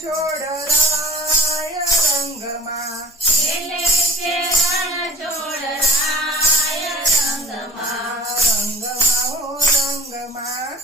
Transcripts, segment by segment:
છોડરાય રંગમાં ખેલે છે રણછોડરાય રંગમાં રંગમાં હો રંગમાં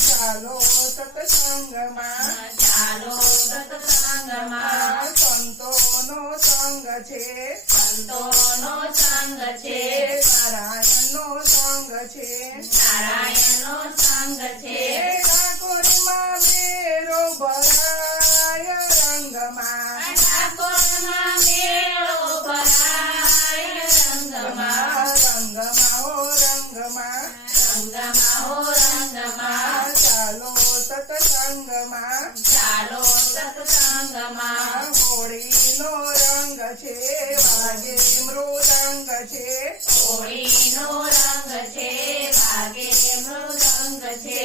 ચાલો સત્સંગમાં ચાલો સત્સંગમાં સંતોનો સંગ છે સંતોનો સંગ છે નારાયણનો સંગ છે નારાયણનો સંગ છે ઠાકોરમાં મેરો ભરાય રંગમાં ઠાકોરમાં મેળો ભરાય રંગમાં રંગમાં હો રંગમાં રંગમાં હો રંગમાં ચાલો સત્સંગમાં ચાલો સત્સંગમાં હોળીનો રંગ છે વાગે મૃદંગ છે હોળીનો રંગ છે વાગે મૃદંગ છે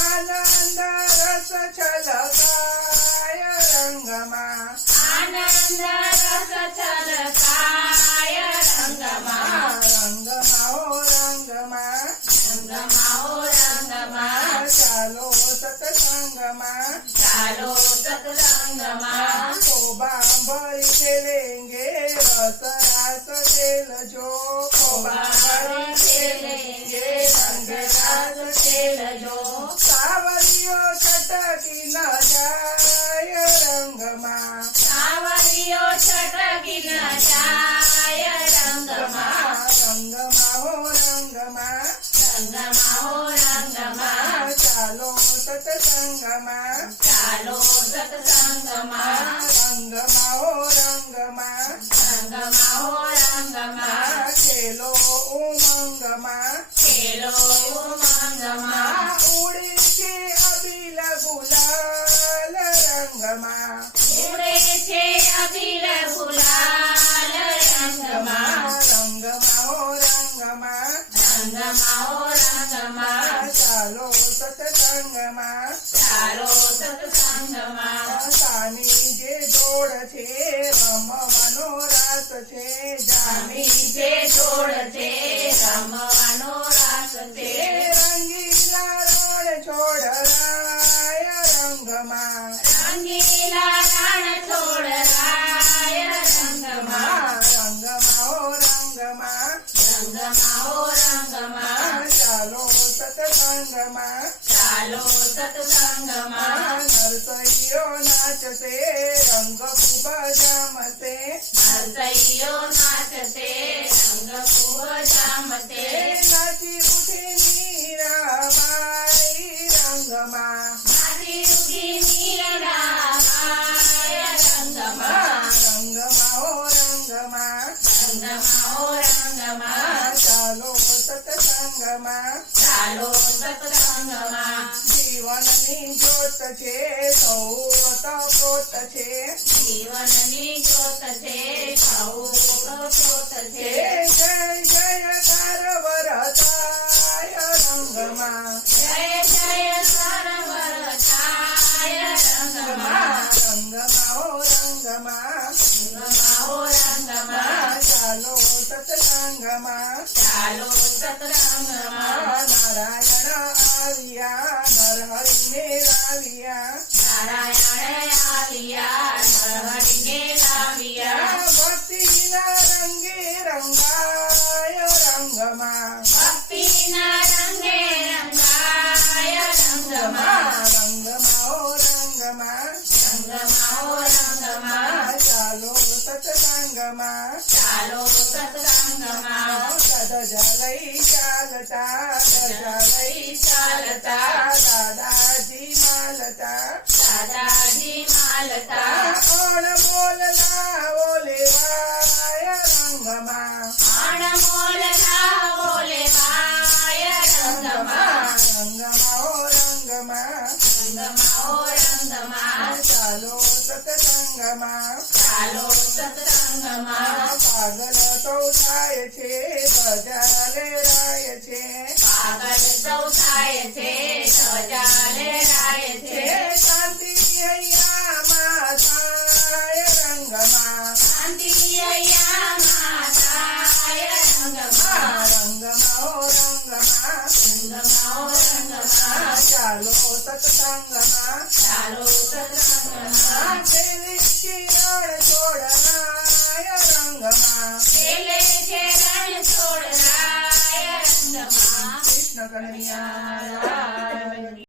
આનંદ રસ છલકાય રંગમાં આનંદ રસ છલકાય રંગમાં રંગમાં હો રંગમાં રંગમાં હો રંગમાં ચાલો સત્સંગમાં ચાલો સત્સંગમાં શોભા ભરી ખેલેંગે રસ રાસ ખેલજો શોભા ભરી ખેલેંગે રંગ રાસ ખેલજો સાવરીઓ છટકી ન જાય રંગમાં સાવરીઓ છટકી ન જાય રંગમાં રંગમાં હો રંગમાં રંગમાં હો રંગમાં ચાલો સત્સંગમાં ચાલો સત્સંગમાં રંગમાં હો રંગમાં રંગમાં હો રંગમાં ખેલો ઉમંગમાં ખેલો ઉમંગમાં ઉડે છે અબીલ ગુલાલ રંગમાં ઉડે છે અબીલ ગુલાલ રંગમાં રંગમાં હો રંગમાં રંગમાં હો રંગમાં ચાલો સત્સંગમાં ચાલો સત્સંગમાં સાની જે જોડ છે રમવાનો રાસ છે જાની જે જોડ છે રમવાનો રાસ છે રંગીલા રણ છોડરાય રંગમાં રંગીલા રણ છોડરાય રંગમાં રંગમાં હો રંગમાં રંગમાં હો રંગમાં ચાલો સત્સંગમાં ચાલો સત્સંગમાં નરસૈયો નાચશે રંગ ખૂબ જામશે નરસૈયો નાચશે રંગ ખૂબ જામશે નાચી ઉઠે મીરાબાઈ રંગમાં નાચી ઉઠી મીરાબાઈ રંગમાં રંગમાં હો રંગમાં રંગમાં હો રંગમાં ચાલો સત્સંગમાં ચાલો સત્સંગમાં જીવનની જ્યોત છે સૌરત પ્રોત છે જીવનની જ્યોત છે સૌ પ્રોત છે જય જયકાર વરતાય રંગમાં જય જય સરવર છાય રંગમાં રંગમાં હો રંગમાં રંગમાં હો રંગમાં ચાલો સત્સંગમાં ચાલો સત્સંગમાં નારાયણ આવ્યા નરહરિને લાવ્યા નારાયણ આવ્યા નરહરિને લાવ્યા ભક્તિના રંગે રંગાય રંગમાં ભક્તિના રંગે રંગાય રંગમાં રંગમાં હો રંગમાં રંગમાં હો રંગમાં ચાલો સત્સંગમાં ચાલો સત્સંગમાં ધજા લઈ ચાલતા ધજા લઈ ચાલતા દાદાજી માલતા દાદાજી માલતા અણમોલ લાવો લેવાય રંગમાં અણમોલ લાવો લેવાય રંગમાં રંગમાં હો રંગમાં રંગમાં હો રંગમાં ચાલો સત્સંગમાં ચાલો સત્સંગમાં પાગલ તો થાય છે ધજા લેરાય છે પાગલ સૌ થાય છે ધજા લહેરાય છે શાંતિ હૈયામાં થાય રંગમાં શાંતિ અહીંયા થાય રંગમાં રંગમાં હો રંગમાં રંગમાં હો રંગમાં ચાલો સત્સંગમાં કનૈયા